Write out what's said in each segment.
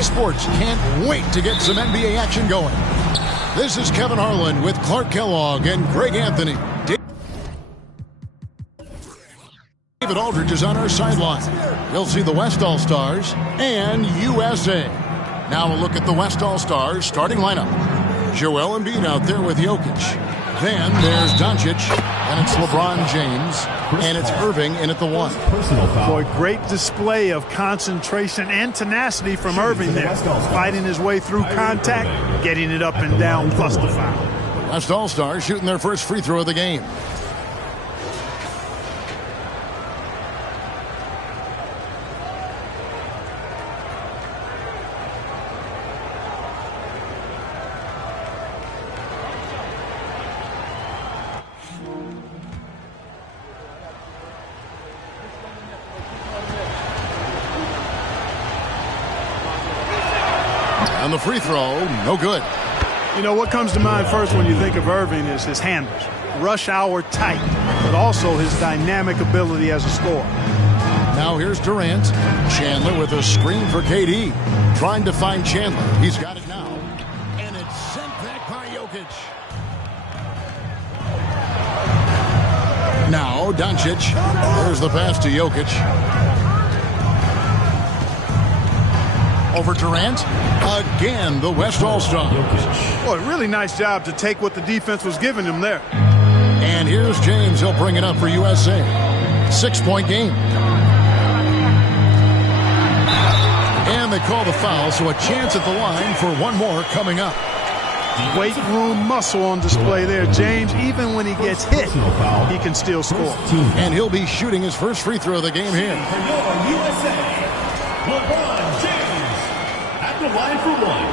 EA Sports can't wait to get some NBA action going. This is Kevin Harlan with Clark Kellogg and Greg Anthony. David Aldridge is on our sideline. You'll see the West All-Stars and USA. Now a look at the West All-Stars starting lineup. Joel Embiid out there with Jokic. Then there's Doncic, and it's LeBron James, and it's Irving in at the 1. Boy, great display of concentration and tenacity from Irving there. Fighting his way through contact, getting it up and down, plus the foul. West All-Stars shooting their first free throw of the game. On the free throw, no good. You know, what comes to mind first when you think of Irving is his handles. Rush hour tight, but also his dynamic ability as a scorer. Now here's Durant. Chandler with a screen for KD. Trying to find Chandler. He's got it now. And it's sent back by Jokic. Now Doncic. There's the pass to Jokic. Over Durant. Again, the West All-Stars. Boy, really nice job to take what the defense was giving him there. And here's James. He'll bring it up for USA. 6-point game. And they call the foul, so a chance at the line for one more coming up. Weight room muscle on display there. James, even when he gets hit, he can still score. And he'll be shooting his first free throw of the game here. USA, LeBron James. The line for one.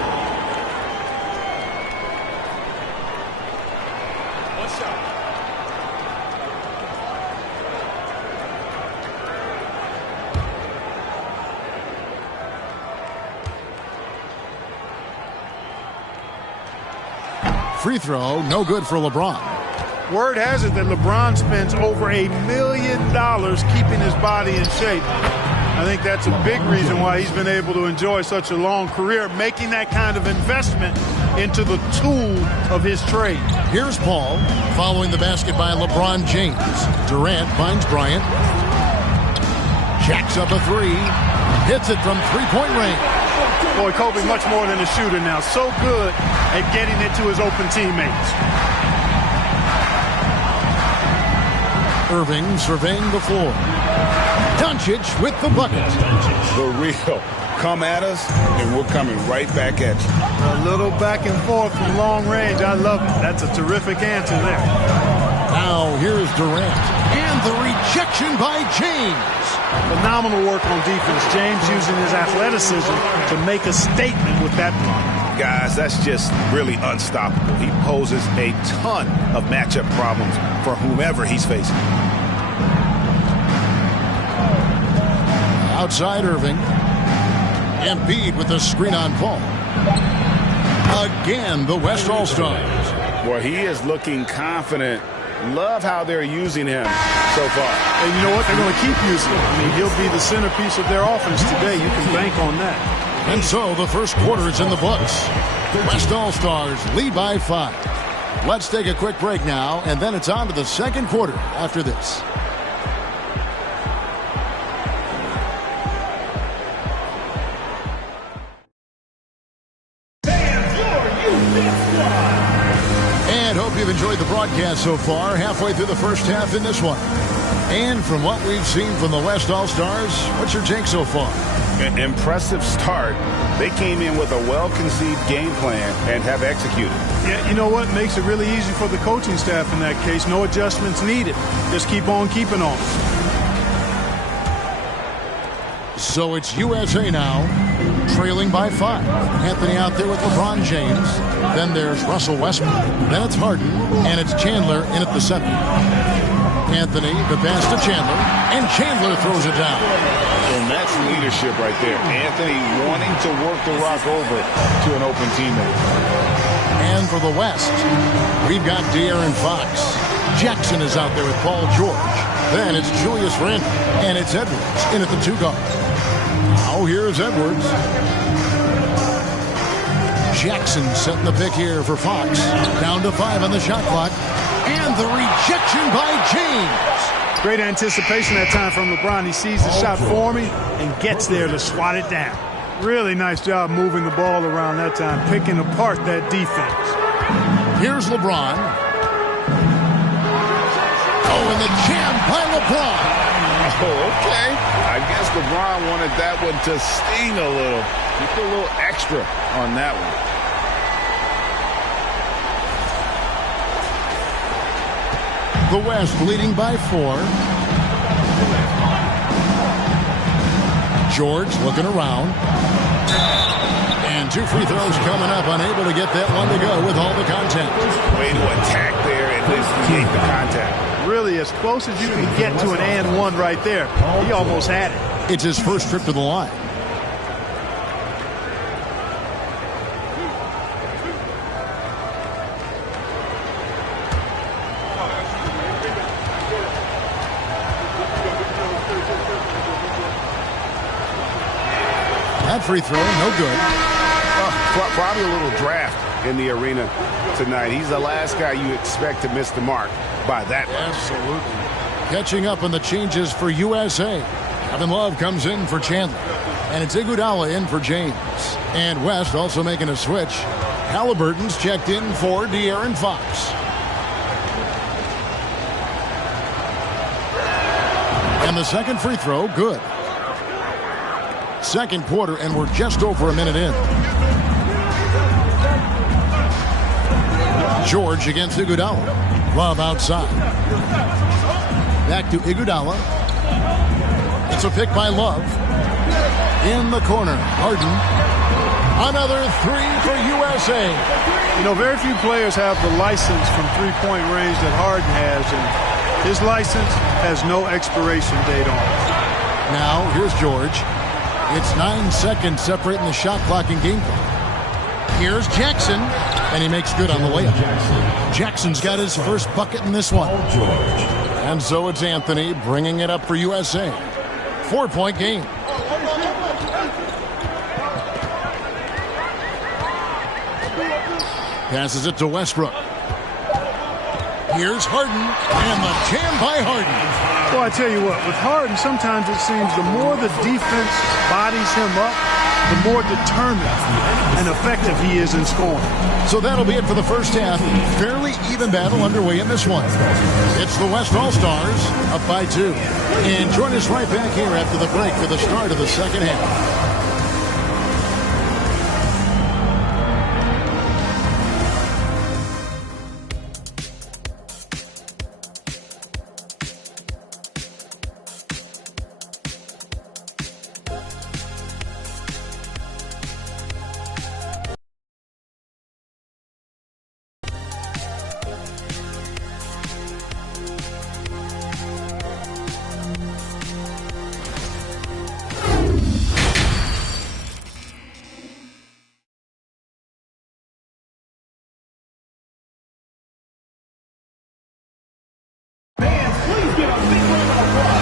One shot. Free throw, no good for LeBron. Word has it that LeBron spends over $1 million keeping his body in shape. I think that's a big reason why he's been able to enjoy such a long career, making that kind of investment into the tool of his trade. Here's Paul following the basket by LeBron James. Durant finds Bryant. Jacks up a three. Hits it from three-point range. Boy, Kobe much more than a shooter now. So good at getting it to his open teammates. Irving surveying the floor. Doncic with the bucket. The real. Come at us, and we're coming right back at you. A little back and forth from long range. I love it. That's a terrific answer there. Now here's Durant. And the rejection by James. Phenomenal work on defense. James using his athleticism to make a statement with that block. Guys, that's just really unstoppable. He poses a ton of matchup problems for whomever he's facing. Outside Irving. Embiid with the screen on Paul. Again, the West All-Stars. Well, he is looking confident. Love how they're using him so far. And you know what? They're going to keep using him. I mean, he'll be the centerpiece of their offense today. You can bank on that. And so the first quarter is in the books. West All-Stars lead by 5. Let's take a quick break now, and then it's on to the second quarter after this. And hope you've enjoyed the broadcast so far, halfway through the first half in this one. And from what we've seen from the West All-Stars, what's your take so far? An impressive start. They came in with a well-conceived game plan and have executed. Yeah, you know what? Makes it really easy for the coaching staff in that case. No adjustments needed. Just keep on keeping on. So it's USA now, trailing by 5. Anthony out there with LeBron James. Then there's Russell Westbrook. Then it's Harden, and it's Chandler in at the center. Anthony, the pass to Chandler, and Chandler throws it down. And that's leadership right there. Anthony wanting to work the rock over to an open teammate. And for the West, we've got De'Aaron Fox. Jackson is out there with Paul George. Then it's Julius Randle, and it's Edwards in at the 2 guard. Now here's Edwards. Jackson setting the pick here for Fox. Down to 5 on the shot clock. And the rejection by James. Great anticipation that time from LeBron. He sees the shot forming and gets there to swat it down. Really nice job moving the ball around that time, picking apart that defense. Here's LeBron. Oh, and the jam by LeBron. Oh, okay. I guess LeBron wanted that one to sting a little. He put a little extra on that one. The West leading by 4. George looking around. And 2 free throws coming up, unable to get that one to go with all the contact. Way to attack there and then create the contact. Really as close as you can get to an and one right there. He almost had it. It's his first trip to the line. That free throw, no good. Probably a little draft in the arena tonight. He's the last guy you expect to miss the mark by that much. Absolutely. Catching up on the changes for USA. Kevin Love comes in for Chandler. And it's Iguodala in for James. And West also making a switch. Halliburton's checked in for De'Aaron Fox. And the second free throw, good. Second quarter, and we're just over a minute in. George against Iguodala. Love outside. Back to Iguodala. It's a pick by Love. In the corner, Harden. Another 3 for USA. You know, very few players have the license from three-point range that Harden has, and his license has no expiration date on it. Now, here's George. It's 9 seconds separating the shot clock and game clock. Here's Jackson, and he makes good on the layup. Jackson's got his first bucket in this one. And so it's Anthony bringing it up for USA. 4-point game. Passes it to Westbrook. Here's Harden, and the jam by Harden. Well, I tell you what, with Harden, sometimes it seems the more the defense bodies him up, the more determined and effective he is in scoring. So that'll be it for the first half. Fairly even battle underway in this one. It's the West All-Stars up by 2. And join us right back here after the break for the start of the second half.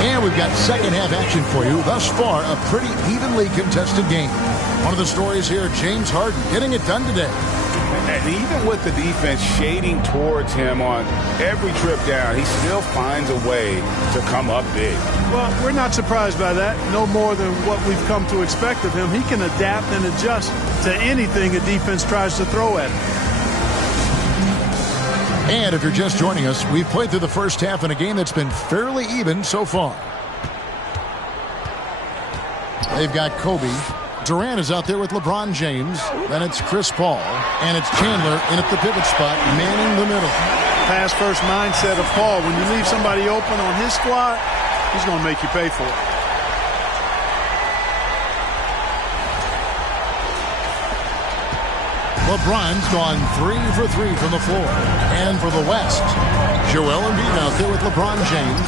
And we've got second half action for you. Thus far, a pretty evenly contested game. One of the stories here, James Harden getting it done today. And even with the defense shading towards him on every trip down, he still finds a way to come up big. Well, we're not surprised by that. No more than what we've come to expect of him. He can adapt and adjust to anything a defense tries to throw at him. And if you're just joining us, we've played through the first half in a game that's been fairly even so far. They've got Kobe. Durant is out there with LeBron James. Then it's Chris Paul. And it's Chandler in at the pivot spot, manning the middle. Pass-first mindset of Paul. When you leave somebody open on his squad, he's going to make you pay for it. LeBron's gone 3 for 3 from the floor. And for the West, Joel Embiid out there with LeBron James.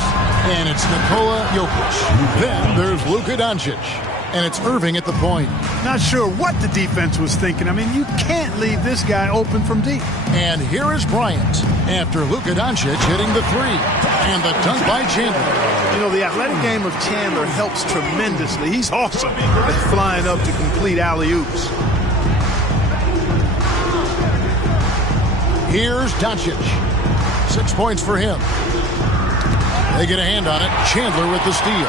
And it's Nikola Jokic. Then there's Luka Doncic. And it's Irving at the point. Not sure what the defense was thinking. I mean, you can't leave this guy open from deep. And here is Bryant after Luka Doncic hitting the 3. And the dunk by Chandler. You know, the athletic game of Chandler helps tremendously. He's awesome at flying up to complete alley-oops. Here's Doncic. 6 points for him. They get a hand on it. Chandler with the steal.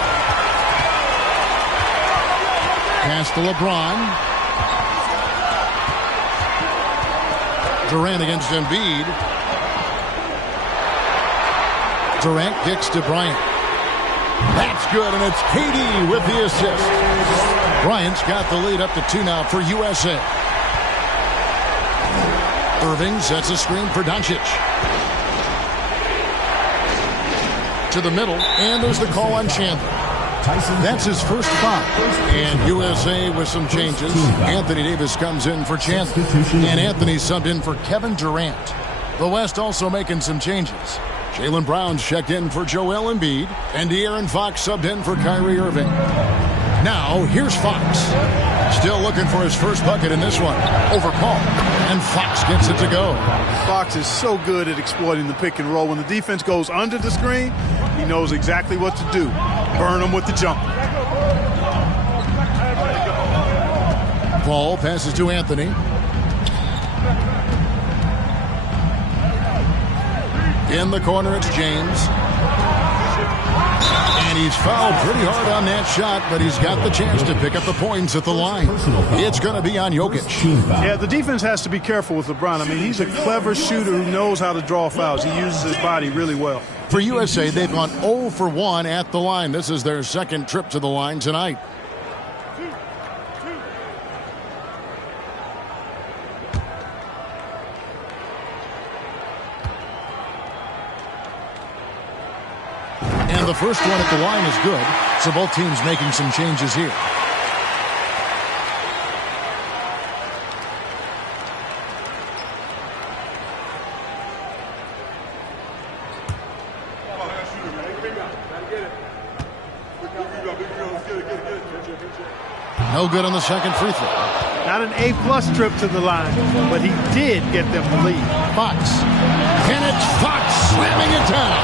Pass to LeBron. Durant against Embiid. Durant kicks to Bryant. That's good, and it's KD with the assist. Bryant's got the lead up to 2 now for USA. Irving sets a screen for Doncic. To the middle, and there's the call on Chandler. That's his first foul. And USA with some changes. Anthony Davis comes in for Chandler. And Anthony subbed in for Kevin Durant. The West also making some changes. Jaylen Brown's checked in for Joel Embiid. And De'Aaron Fox subbed in for Kyrie Irving. Now, here's Fox. Still looking for his first bucket in this one. Over Paul. And Fox gets it to go. Fox is so good at exploiting the pick and roll. When the defense goes under the screen, he knows exactly what to do. Burn them with the jumper. Paul passes to Anthony. In the corner, it's James. And he's fouled pretty hard on that shot, but he's got the chance to pick up the points at the line. It's going to be on Jokic. Yeah, the defense has to be careful with LeBron. I mean, he's a clever shooter who knows how to draw fouls. He uses his body really well. For USA, they've gone 0 for 1 at the line. This is their second trip to the line tonight. And the first one at the line is good, so both teams making some changes here. No good on the second free throw. Not an A-plus trip to the line, but he did get them the lead. Fox. Kenneth Fox slamming it down.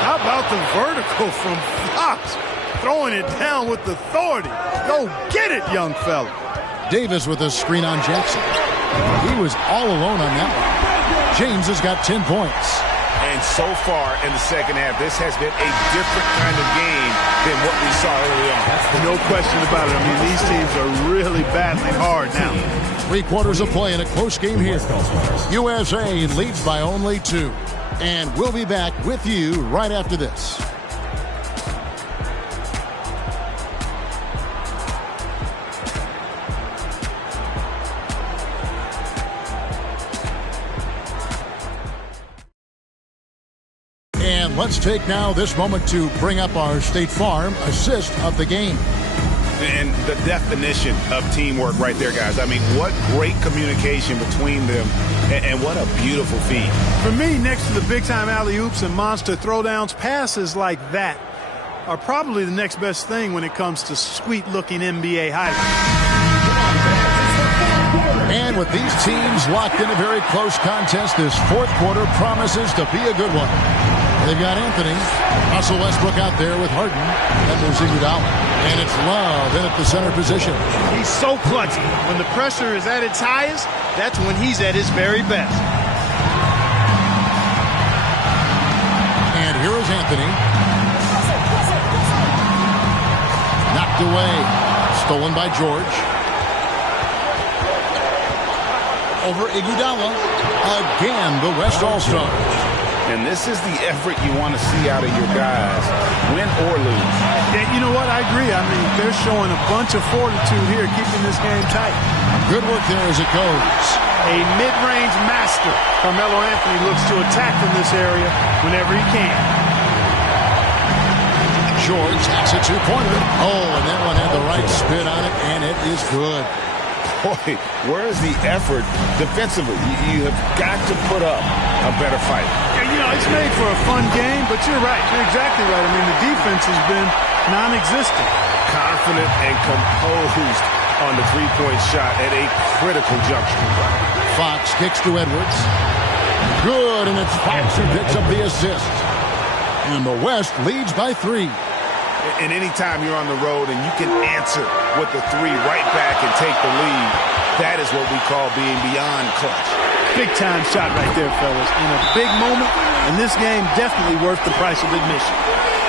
How about the vertical from Fox? Throwing it down with authority. Go get it, young fella. Davis with a screen on Jackson. He was all alone on that one. James has got 10 points. And so far in the second half, this has been a different kind of game than what we saw early on. No question about it. I mean, these teams are really battling hard now. 3 quarters of play in a close game here. USA leads by only 2. And we'll be back with you right after this. And let's take now this moment to bring up our State Farm assist of the game. And the definition of teamwork right there, guys. I mean, what great communication between them, and what a beautiful feed. For me, next to the big-time alley-oops and monster throwdowns, passes like that are probably the next best thing when it comes to sweet-looking NBA highlights. And with these teams locked in a very close contest, this fourth quarter promises to be a good one. They've got Anthony, Russell Westbrook out there with Harden, and there's Iguodala. And it's Love in at the center position. He's so clutchy. When the pressure is at its highest, that's when he's at his very best. And here is Anthony. Knocked away. Stolen by George. Over Iguodala. Again, the West All-Stars. And this is the effort you want to see out of your guys, win or lose. Yeah, you know what? I agree. I mean, they're showing a bunch of fortitude here, keeping this game tight. Good work there as it goes. A mid-range master. Carmelo Anthony looks to attack from this area whenever he can. George hacks a 2-pointer. Oh, and that one had the right spin on it, and it is good. Boy, where is the effort defensively? You have got to put up a better fight. Yeah, you know, it's made for a fun game, but you're right. You're exactly right. I mean, the defense has been non-existent. Confident and composed on the three-point shot at a critical juncture. Fox kicks to Edwards. Good, and it's Fox who picks up the assist. And the West leads by 3. And anytime you're on the road and you can answer with the 3 right back and take the lead, that is what we call being beyond clutch. Big-time shot right there, fellas. In a big moment, and this game definitely worth the price of admission.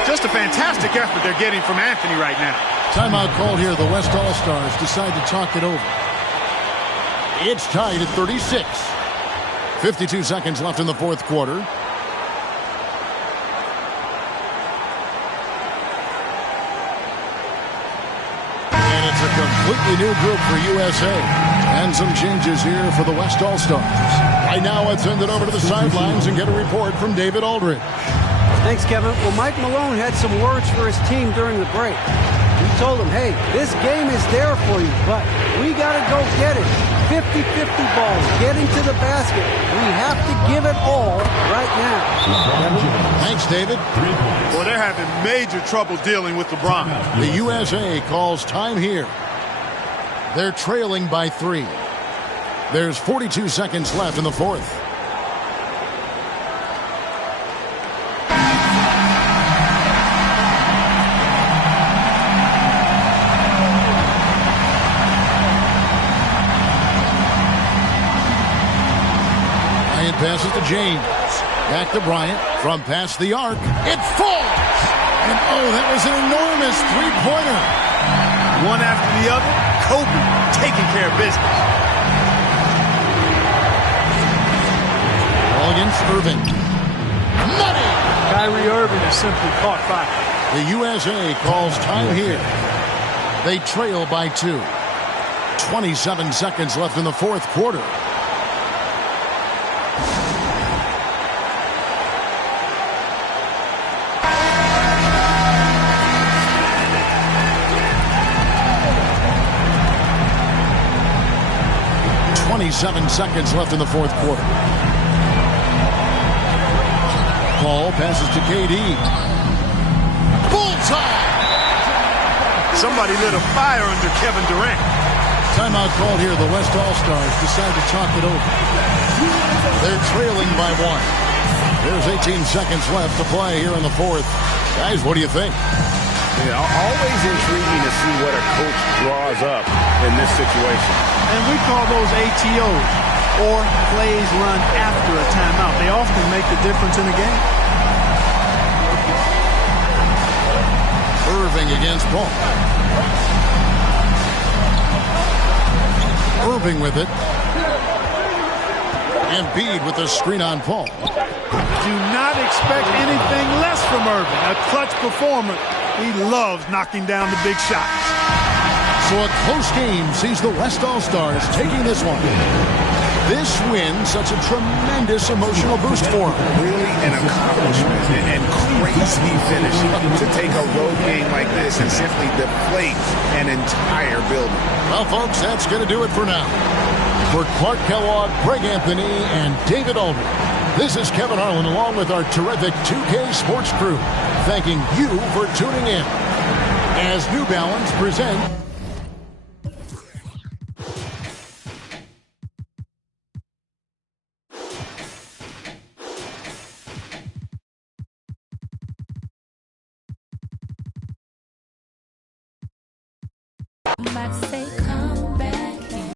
Just a fantastic effort they're getting from Anthony right now. Timeout called here. The West All-Stars decide to talk it over. It's tied at 36. 52 seconds left in the fourth quarter. And it's a completely new group for USA. And some changes here for the West All-Stars. Right now, let's send it over to the sidelines and get a report from David Aldridge. Thanks, Kevin. Well, Mike Malone had some words for his team during the break. He told them, hey, this game is there for you, but we got to go get it. 50-50 balls, getting to the basket. We have to give it all right now. Kevin? Thanks, David. Well, they're having major trouble dealing with LeBron. The USA calls time here. They're trailing by 3. There's 42 seconds left in the fourth. Passes to James. Back to Bryant. From past the arc. It falls! And oh, that was an enormous three-pointer. One after the other, Kobe taking care of business. Ball against Irving. Money! Kyrie Irving has simply caught fire. The USA calls time here. They trail by 2. 27 seconds left in the fourth quarter. Seven seconds left in the fourth quarter. Paul passes to KD. Bullseye! Somebody lit a fire under Kevin Durant. Timeout called here. The West All-Stars decide to talk it over. They're trailing by 1. There's 18 seconds left to play here in the fourth. Guys, what do you think? Yeah, always intriguing to see what a coach draws up in this situation. And we call those ATOs, or plays run after a timeout. They often make the difference in a game. Irving against Paul. Irving with it. Embiid with the screen on Paul. Do not expect anything less from Irving. A clutch performer. He loves knocking down the big shots. So a close game sees the West All-Stars taking this one. This win, such a tremendous emotional boost for them. Really an accomplishment and crazy finish to take a road game like this and simply deflate an entire building. Well, folks, that's going to do it for now. For Clark Kellogg, Greg Anthony, and David Aldridge, this is Kevin Harlan along with our terrific 2K Sports crew, thanking you for tuning in. As New Balance present I'm about to say